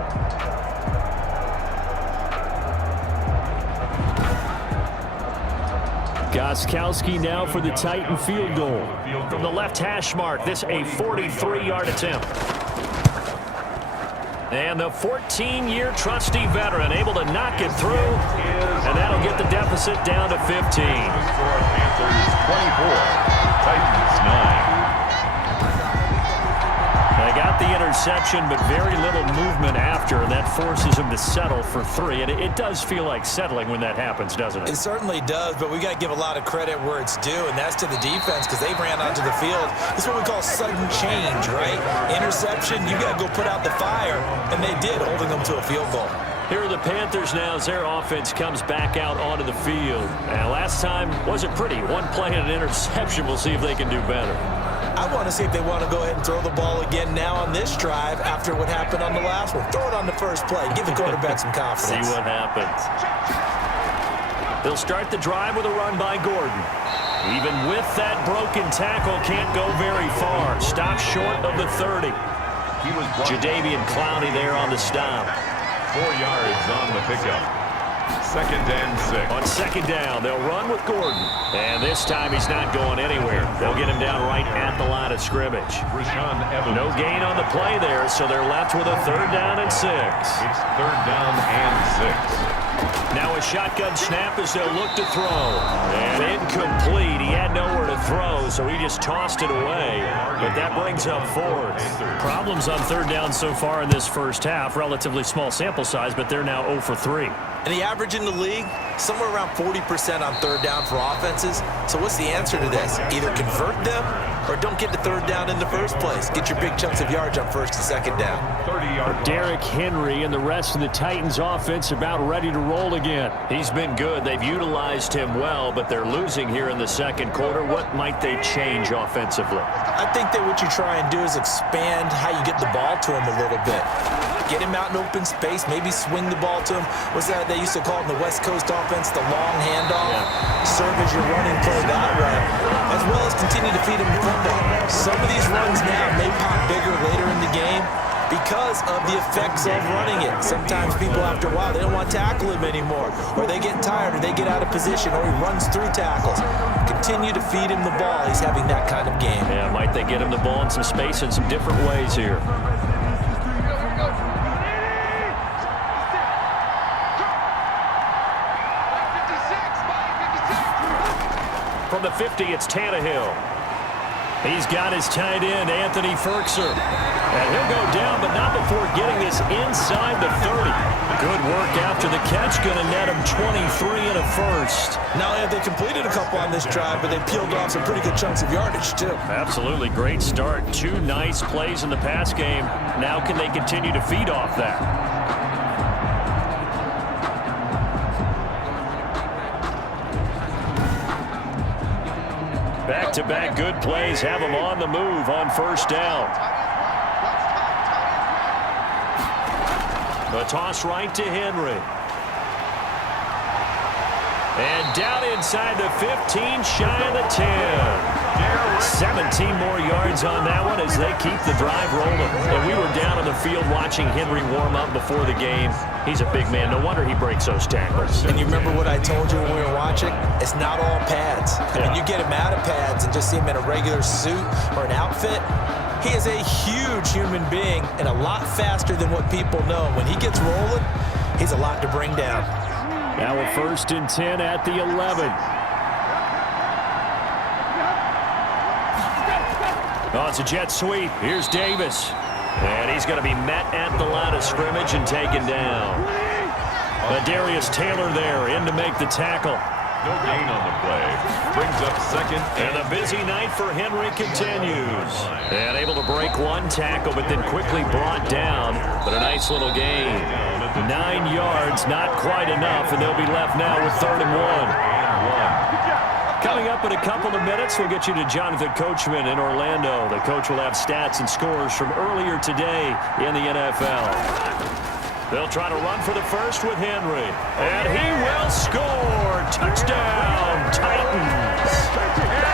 Gostkowski now for the Titan field goal. From the left hash mark, this a 43-yard attempt. And the 14-year trusty veteran able to knock it through, and that'll get the deficit down to 15. Panthers 24, Titans 9. They got the interception, but very little movement after, and that forces him to settle for 3. And it does feel like settling when that happens, doesn't it? It certainly does, but we got to give a lot of credit where it's due, and that's to the defense because they ran onto the field. This is what we call sudden change, right? Interception, you got to go put out the fire, and they did, holding them to a field goal. Here are the Panthers now as their offense comes back out onto the field. And last time wasn't pretty. 1 play and an interception. We'll see if they can do better. I want to see if they want to go ahead and throw the ball again now on this drive after what happened on the last one. Throw it on the first play. Give the quarterback some confidence. See what happens. They'll start the drive with a run by Gordon. Even with that broken tackle, can't go very far. Stops short of the 30. Jadeveon Clowney there on the stop. 4 yards on the pickup. 2nd and 6. On 2nd down, they'll run with Gordon. And this time he's not going anywhere. They'll get him down right at the line of scrimmage. Rashaan Evans. No gain on the play there, so they're left with a 3rd down and 6. It's 3rd down and 6. Now a shotgun snap as they'll look to throw. And incomplete. He had nowhere to throw, so he just tossed it away. But that brings up 4th. Problems on 3rd down so far in this first half. Relatively small sample size, but they're now 0 for 3. And the average in the league, somewhere around 40% on 3rd down for offenses. So what's the answer to this? Either convert them or don't get to 3rd down in the first place. Get your big chunks of yards on 1st and 2nd down. 30-yard. Derrick Henry and the rest of the Titans offense about ready to roll again. He's been good. They've utilized him well, but they're losing here in the 2nd quarter. What might they change offensively? I think that what you try and do is expand how you get the ball to him a little bit. Get him out in open space, maybe swing the ball to him. What's that they used to call it in the West Coast offense, the long handoff? Yeah. Serve as your running play that way, as well as continue to feed him the football. Some of these runs now may pop bigger later in the game because of the effects of running it. Sometimes people, after a while, they don't want to tackle him anymore, or they get tired, or they get out of position, or he runs through tackles. You can continue to feed him the ball, he's having that kind of game. Yeah, might they get him the ball in some space in some different ways here. From the 50, it's Tannehill. He's got his tight end, Anthony Ferkser. And he'll go down, but not before getting this inside the 30. Good work after the catch. Going to net him 23 and a first. Not only have they completed a couple on this drive, but they peeled off some pretty good chunks of yardage, too. Absolutely great start. 2 nice plays in the pass game. Now can they continue to feed off that? Back-to-back good plays have them on the move on first down. The toss right to Henry. And down inside the 15, shy of the 10. 17 more yards on that one as they keep the drive rolling. And we were down on the field watching Henry warm up before the game. He's a big man. No wonder he breaks those tackles. And you remember what I told you when we were watching? It's not all pads. I mean, you get him out of pads and just see him in a regular suit or an outfit. He is a huge human being and a lot faster than what people know. When he gets rolling, he's a lot to bring down. Now a 1st and 10 at the 11. Oh, it's a jet sweep. Here's Davis. And he's going to be met at the line of scrimmage and taken down. Darius Taylor there in to make the tackle. No gain on the play. Brings up 2nd. And a busy night for Henry continues. And able to break 1 tackle, but then quickly brought down. But a nice little gain. 9 yards, not quite enough, and they'll be left now with 3rd and 1. Coming up in a couple of minutes, we'll get you to Jonathan Coachman in Orlando. The coach will have stats and scores from earlier today in the NFL. They'll try to run for the first with Henry. And he will score. Touchdown, Titans.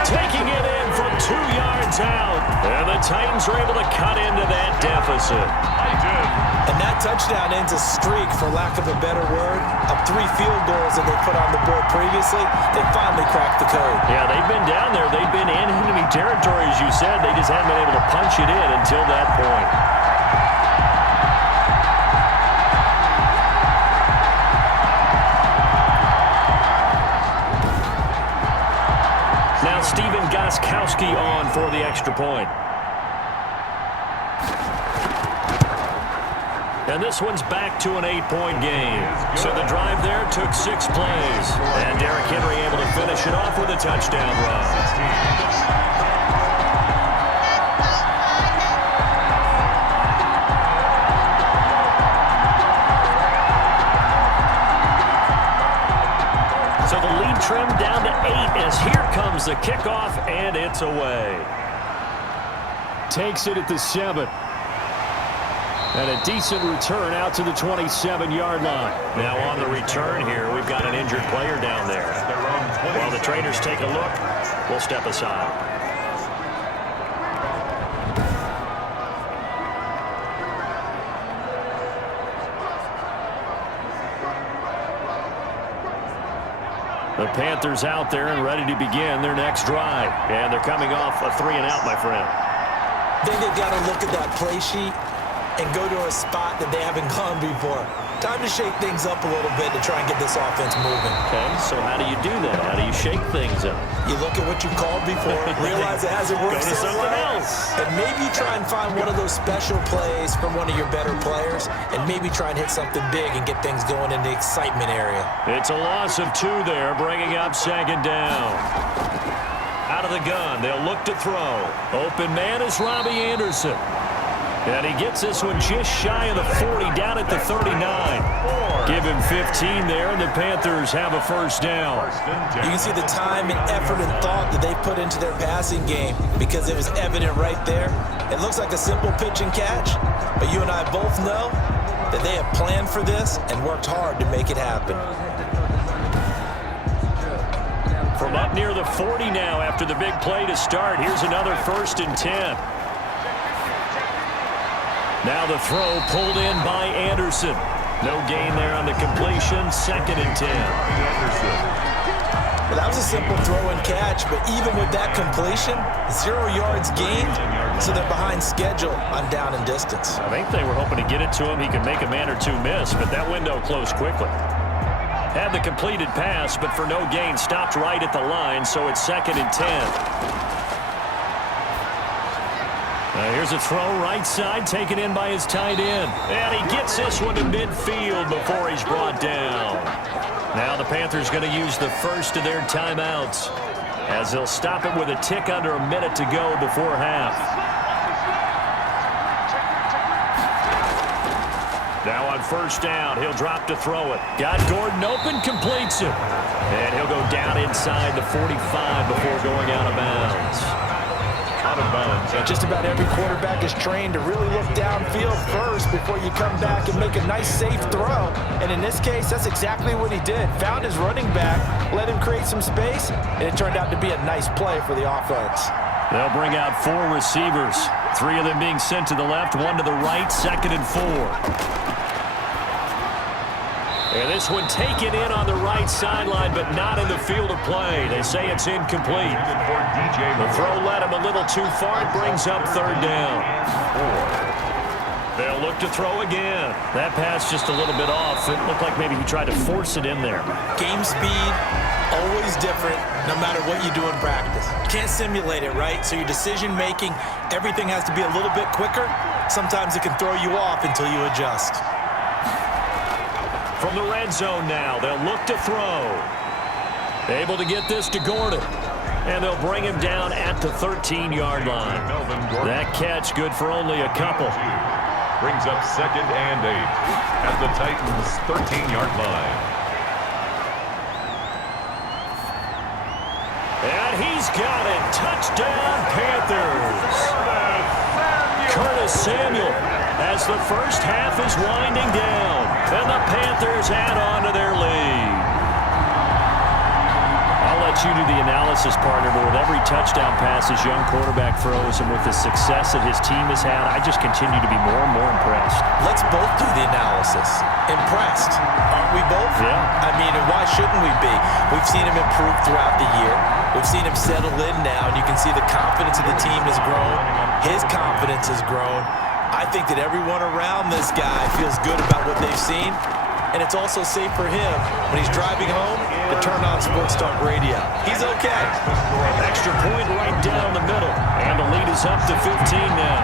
Taking it in from 2 yards out. And the Titans are able to cut into that deficit. And that touchdown ends a streak, for lack of a better word, of 3 field goals that they put on the board previously. They finally cracked the code. Yeah, they've been down there. They've been in enemy territory, as you said. They just haven't been able to punch it in until that point. Now Stephen Gostkowski on for the extra point. And this one's back to an 8-point game. So the drive there took 6 plays. And Derrick Henry able to finish it off with a touchdown run. So the lead trimmed down to 8 as here comes the kickoff, and it's away. Takes it at the 7. And a decent return out to the 27-yard line. Now on the return here, we've got an injured player down there. While the trainers take a look, we'll step aside. The Panthers out there and ready to begin their next drive. And thee coming off a 3-and-out, my friend. Then they've got to look at that play sheet and go to a spot that they haven't gone before. Time to shake things up a little bit to try and get this offense moving. Okay, so how do you do that? How do you shake things up? You look at what you called before, realize it hasn't worked Go to something else. And maybe try and find one of those special plays from one of your better players, and maybe try and hit something big and get things going in the excitement area. It's a loss of 2 there, bringing up 2nd down. Out of the gun, they'll look to throw. Open man is Robbie Anderson. And he gets this one just shy of the 40, down at the 39. Give him 15 there, and the Panthers have a 1st down. You can see the time and effort and thought that they put into their passing game because it was evident right there. It looks like a simple pitch and catch, but you and I both know that they have planned for this and worked hard to make it happen. From up near the 40 now after the big play to start, here's another 1st and 10. Now the throw pulled in by Anderson. No gain there on the completion. 2nd and 10. Well, that was a simple throw and catch, but even with that completion, 0 yards gained, so they're behind schedule on down and distance. I think they were hoping to get it to him. He could make a man or two miss, but that window closed quickly. Had the completed pass, but for no gain, stopped right at the line, so it's 2nd and 10. Here's a throw right side, taken in by his tight end. And he gets this one to midfield before he's brought down. Now the Panthers going to use the first of their timeouts, as they'll stop it with a tick under a minute to go before half. Now on first down, he'll drop to throw it. Got Gordon open, completes it. And he'll go down inside the 45 before going out of bounds. Out of bounds. Just about every quarterback is trained to really look downfield first before you come back and make a nice, safe throw. And in this case, that's exactly what he did. Found his running back, let him create some space, and it turned out to be a nice play for the offense. They'll bring out 4 receivers, 3 of them being sent to the left, 1 to the right, 2nd and 4. And this one taken in on the right sideline, but not in the field of play. They say it's incomplete. The throw led him a little too far. It brings up 3rd down. They'll look to throw again. That pass just a little bit off. It looked like maybe he tried to force it in there. Game speed, always different, no matter what you do in practice. Can't simulate it, right? So your decision-making, everything has to be a little bit quicker. Sometimes it can throw you off until you adjust. From the red zone now, they'll look to throw. Able to get this to Gordon. And they'll bring him down at the 13-yard line. That catch good for only a couple. Brings up 2nd and 8 at the Titans' 13-yard line. And he's got it. Touchdown, Panthers. Curtis Samuel, as the first half is winding down. And the Panthers add on to their lead. I'll let you do the analysis, partner, but with every touchdown pass his young quarterback throws and with the success that his team has had, I just continue to be more and more impressed. Let's both do the analysis. Impressed, aren't we both? Yeah. I mean, and why shouldn't we be? We've seen him improve throughout the year. We've seen him settle in now, and you can see the confidence of the team has grown. His confidence has grown. I think that everyone around this guy feels good about what they've seen, and it's also safe for him when he's driving home to turn on Sports Talk Radio. He's okay. Extra point right down the middle, and the lead is up to 15 now.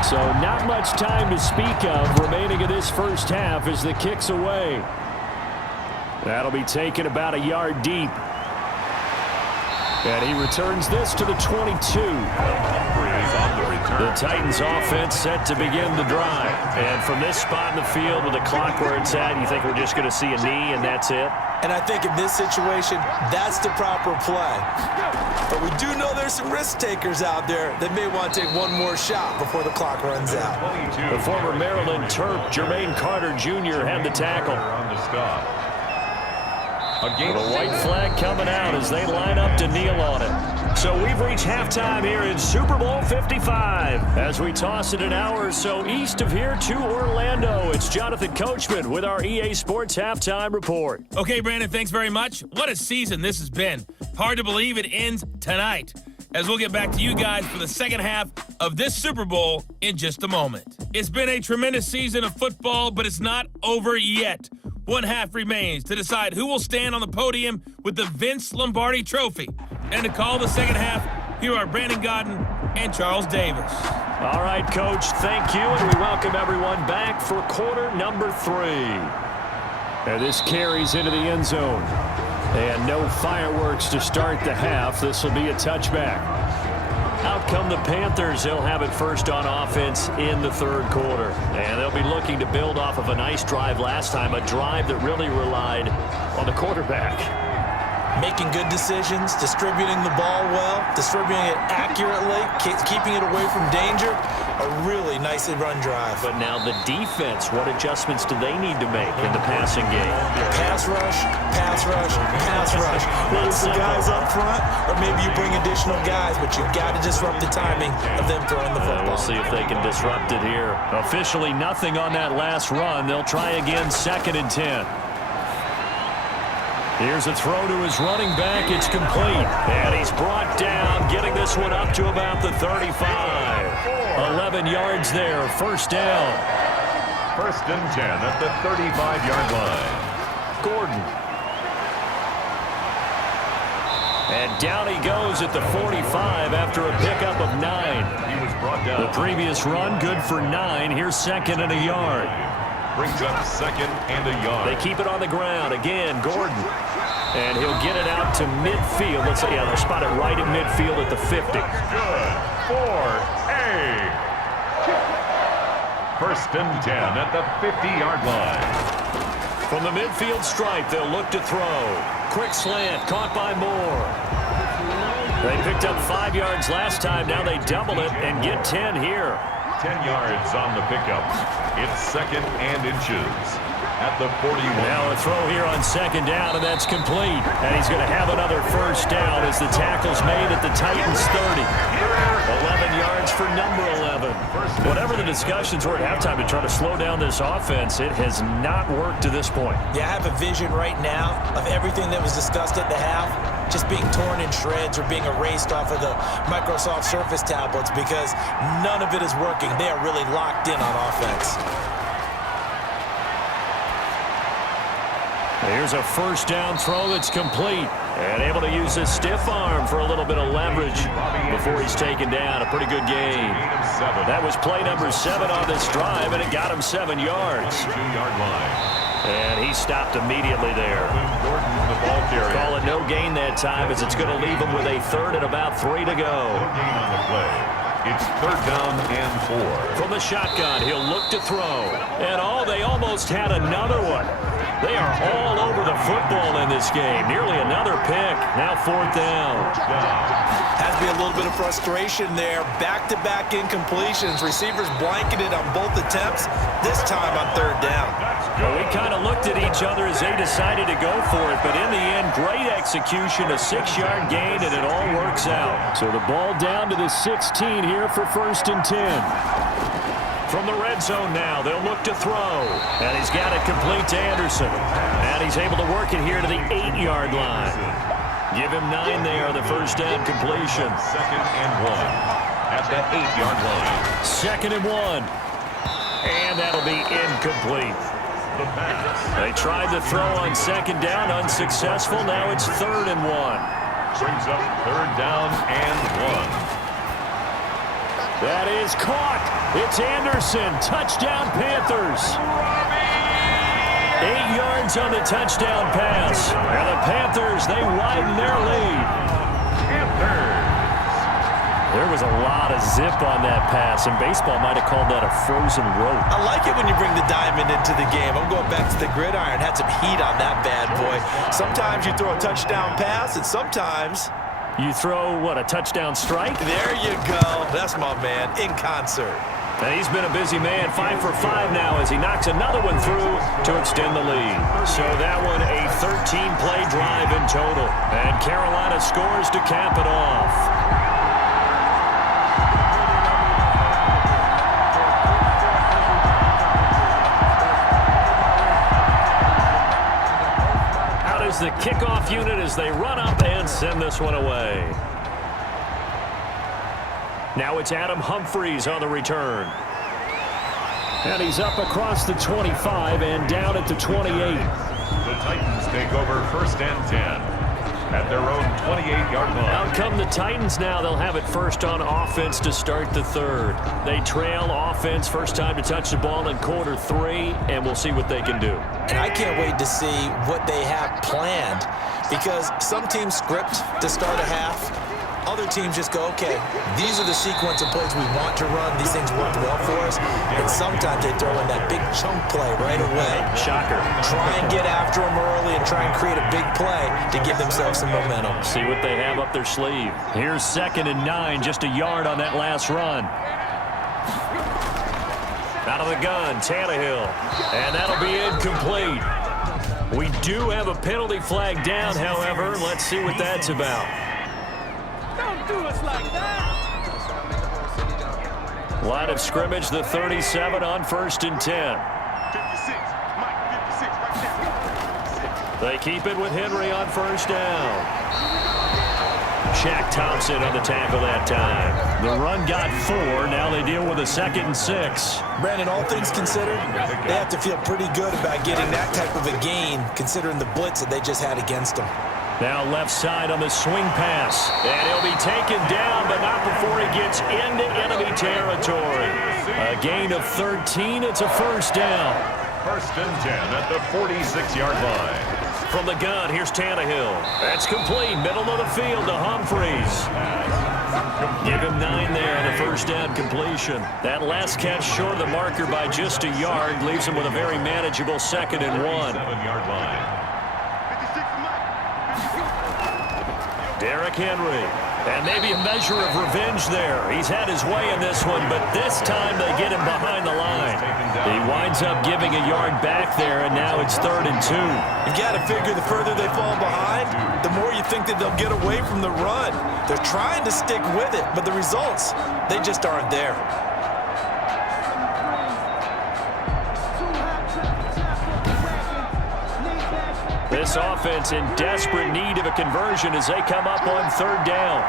So not much time to speak of remaining in this first half as the kick's away. That'll be taken about a yard deep. And he returns this to the 22. The Titans offense set to begin the drive. And from this spot in the field with the clock where it's at, you think we're just going to see a knee and that's it? And I think in this situation, that's the proper play. But we do know there's some risk takers out there that may want to take one more shot before the clock runs out. The former Maryland Terp, Jermaine Carter Jr. had the tackle. The white flag coming out as they line up to kneel on it. So we've reached halftime here in Super Bowl 55. As we toss it an hour or so east of here to Orlando, it's Jonathan Coachman with our EA Sports Halftime Report. Okay, Brandon, thanks very much. What a season this has been. Hard to believe it ends tonight, as we'll get back to you guys for the second half of this Super Bowl in just a moment. It's been a tremendous season of football, but it's not over yet. One half remains to decide who will stand on the podium with the Vince Lombardi Trophy. And to call the second half, here are Brandon Godden and Charles Davis. All right, Coach, thank you, and we welcome everyone back for quarter number 3. And this carries into the end zone. And no fireworks to start the half. This will be a touchback. Out come the Panthers. They'll have it first on offense in the third quarter. And they'll be looking to build off of a nice drive last time, a drive that really relied on the quarterback. Making good decisions, distributing the ball well, distributing it accurately, keeping it away from danger. A really nicely run drive. But now the defense, what adjustments do they need to make in the passing game? Pass rush, pass rush, pass rush. Whether it's the guys up front or maybe you bring additional guys, but you've got to disrupt the timing of them throwing the football. We'll see if they can disrupt it here. Officially nothing on that last run. They'll try again, 2nd and 10. Here's a throw to his running back. It's complete. And he's brought down, getting this one up to about the 35. 11 yards there, first down. First and 10 at the 35-yard line. Gordon. And down he goes at the 45 after a pickup of 9. He was brought down. The previous run, good for 9. Here's second and a yard. Brings up second and a yard. They keep it on the ground. Again, Gordon. And he'll get it out to midfield. Let's say, they'll spot it right at midfield at the 50. Good for a first and 10 at the 50-yard line. From the midfield stripe, they'll look to throw. Quick slant, caught by Moore. They picked up 5 yards last time. Now they double it and get 10 here. 10 yards on the pickup. It's second and inches at the 41. Now a throw here on second down, and that's complete. And he's going to have another first down as the tackle's made at the Titans 30. 11 yards for number 11. Whatever the discussions were at halftime to try to slow down this offense, it has not worked to this point. Yeah, I have a vision right now of everything that was discussed at the half just being torn in shreds or being erased off of the Microsoft Surface tablets because none of it is working. They are really locked in on offense. Here's a first down throw that's complete. And able to use his stiff arm for a little bit of leverage before he's taken down. A pretty good game. That was play number 7 on this drive, and it got him 7 yards. 2-yard line. And he stopped immediately there. Gordon, the ball carrier. Call it no gain that time as it's going to leave him with a third and about 3 to go. No gain on the play. It's third down and 4. From the shotgun, he'll look to throw. And they almost had another one. They are all over the football in this game. Nearly another pick. Now fourth down. Has to be a little bit of frustration there. Back-to-back incompletions. Receivers blanketed on both attempts, this time on third down. Well, we kind of looked at each other as they decided to go for it, but in the end, great execution, a 6-yard gain, and it all works out. So the ball down to the 16 here for first and 10. From the red zone now, they'll look to throw. And he's got it complete to Anderson. And he's able to work it here to the 8-yard line. Give him 9 there, the first down completion. Second and 1 at the 8-yard line. Second and 1. And that'll be incomplete. The pass. They tried the throw on second down, unsuccessful. Now it's third and 1. Brings up third down and 1. That is caught. It's Anderson. Touchdown, Panthers. 8 yards on the touchdown pass. And the Panthers, they widen their lead. There was a lot of zip on that pass, and baseball might have called that a frozen rope. I like it when you bring the diamond into the game. I'm going back to the gridiron. Had some heat on that bad boy. Sometimes you throw a touchdown pass, and sometimes you throw, what, a touchdown strike? There you go. That's my man, in concert. And he's been a busy man, 5 for 5 now as he knocks another one through to extend the lead. So that one, a 13-play drive in total. And Carolina scores to cap it off. The kickoff unit as they run up and send this one away. Now it's Adam Humphries on the return. And he's up across the 25 and down at the 28. The Titans take over first and 10 at their own 28-yard line. Out come the Titans now. They'll have it first on offense to start the third. They trail offense, first time to touch the ball in quarter 3, and we'll see what they can do. And I can't wait to see what they have planned because some teams script to start a half. Other teams just go, okay, these are the sequence of plays we want to run. These things worked well for us. And sometimes they throw in that big chunk play right away. Shocker. Try and get after them early and try and create a big play to give themselves some momentum. See what they have up their sleeve. Here's second and 9, just a yard on that last run. Out of the gun, Tannehill. And that'll be incomplete. We do have a penalty flag down, however. Let's see what that's about. Don't do us like that. Line of scrimmage, the 37 on first and 10. They keep it with Henry on first down. Shaq Thompson on the tackle that time. The run got 4. Now they deal with a 2nd and 6. Brandon, all things considered, they have to feel pretty good about getting that type of a gain, considering the blitz that they just had against them. Now left side on the swing pass. And he'll be taken down, but not before he gets into enemy territory. A gain of 13. It's a first down. 1st and 10 at the 46-yard line. From the gun, here's Tannehill. That's complete. Middle of the field to Humphreys. Give him 9 there on the first down completion. That last catch short of the marker by just a yard leaves him with a very manageable 2nd and 1. 7-yard line. Derrick Henry. And maybe a measure of revenge there. He's had his way in this one, but this time they get him behind the line. He winds up giving a yard back there, and now it's 3rd and 2. You've got to figure the further they fall behind, the more you think that they'll get away from the run. They're trying to stick with it, but the results, they just aren't there. This offense in desperate need of a conversion as they come up on 3rd down.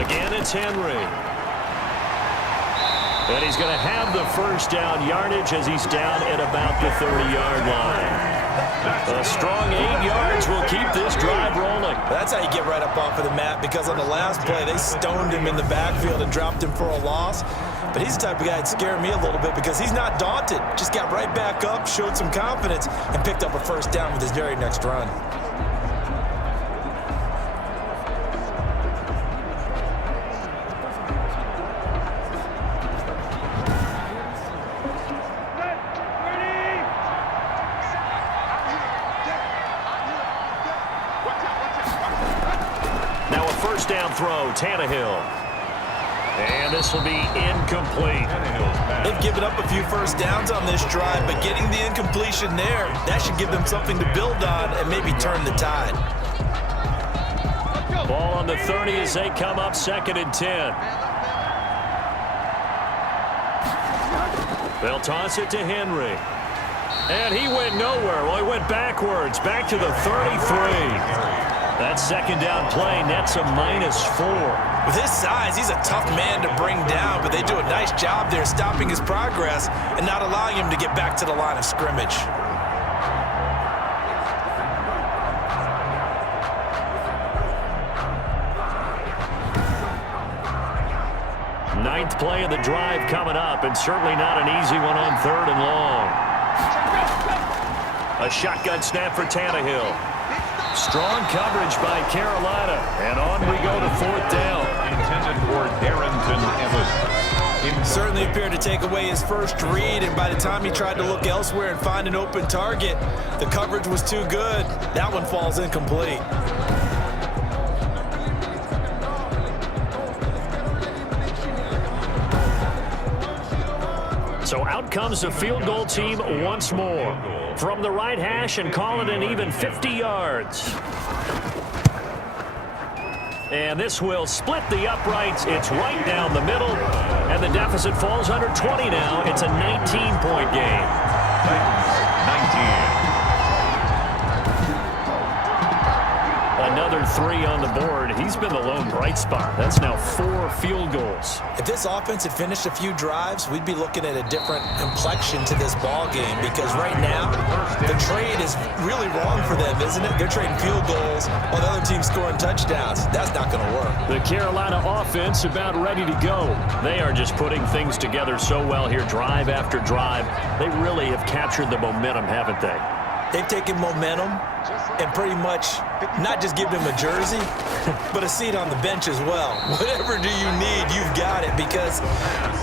Again, it's Henry. And he's going to have the first down yardage as he's down at about the 30-yard line. A strong 8 yards will keep this drive rolling. That's how you get right up off of the mat, because on the last play, they stoned him in the backfield and dropped him for a loss. But he's the type of guy that scared me a little bit because he's not daunted. Just got right back up, showed some confidence, and picked up a first down with his very next run. Now a first down throw, Tannehill. And this will be incomplete. They've given up a few first downs on this drive, but getting the incompletion there, that should give them something to build on and maybe turn the tide. Ball on the 30 as they come up 2nd and 10. They'll toss it to Henry. And he went nowhere. Well, he went backwards, back to the 33. That 2nd down play nets a -4. With his size, he's a tough man to bring down, but they do a nice job there stopping his progress and not allowing him to get back to the line of scrimmage. Ninth play of the drive coming up, and certainly not an easy one on 3rd and long. A shotgun snap for Tannehill. Strong coverage by Carolina, and on we go to 4th down. Intended for Darrington Evans. Certainly appeared to take away his first read, and by the time he tried to look elsewhere and find an open target, the coverage was too good. That one falls incomplete. So out comes the field goal team once more. From the right hash and call it an even 50 yards. And this will split the uprights. It's right down the middle. And the deficit falls under 20 now. It's a 19-point game. Titans, 19. Another 3 on the board. He's been the lone bright spot. That's now 4 field goals. If this offense had finished a few drives, we'd be looking at a different complexion to this ball game, because right now, the trade is really wrong for them, isn't it? They're trading field goals while the other team's scoring touchdowns. That's not going to work. The Carolina offense about ready to go. They are just putting things together so well here, drive after drive. They really have captured the momentum, haven't they? They've taken momentum and pretty much not just given him a jersey, but a seat on the bench as well. Whatever do you need, you've got it, because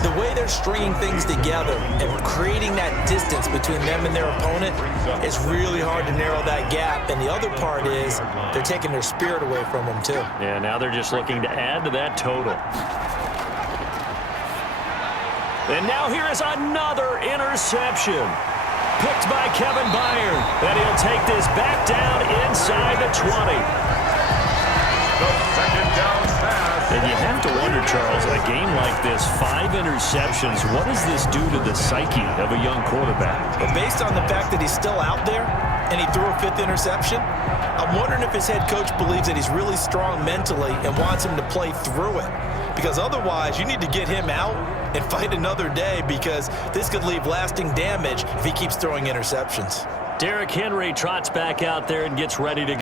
the way they're stringing things together and creating that distance between them and their opponent is really hard to narrow that gap. And the other part is they're taking their spirit away from them too. Yeah, now they're just looking to add to that total. And now here is another interception. Picked by Kevin Byard. And he'll take this back down inside the 20. second down pass. And you have to wonder, Charles, in a game like this, 5 interceptions, what does this do to the psyche of a young quarterback? But based on the fact that he's still out there and he threw a 5th interception, I'm wondering if his head coach believes that he's really strong mentally and wants him to play through it. Because otherwise, you need to get him out and fight another day, because this could leave lasting damage if he keeps throwing interceptions. Derrick Henry trots back out there and gets ready to go.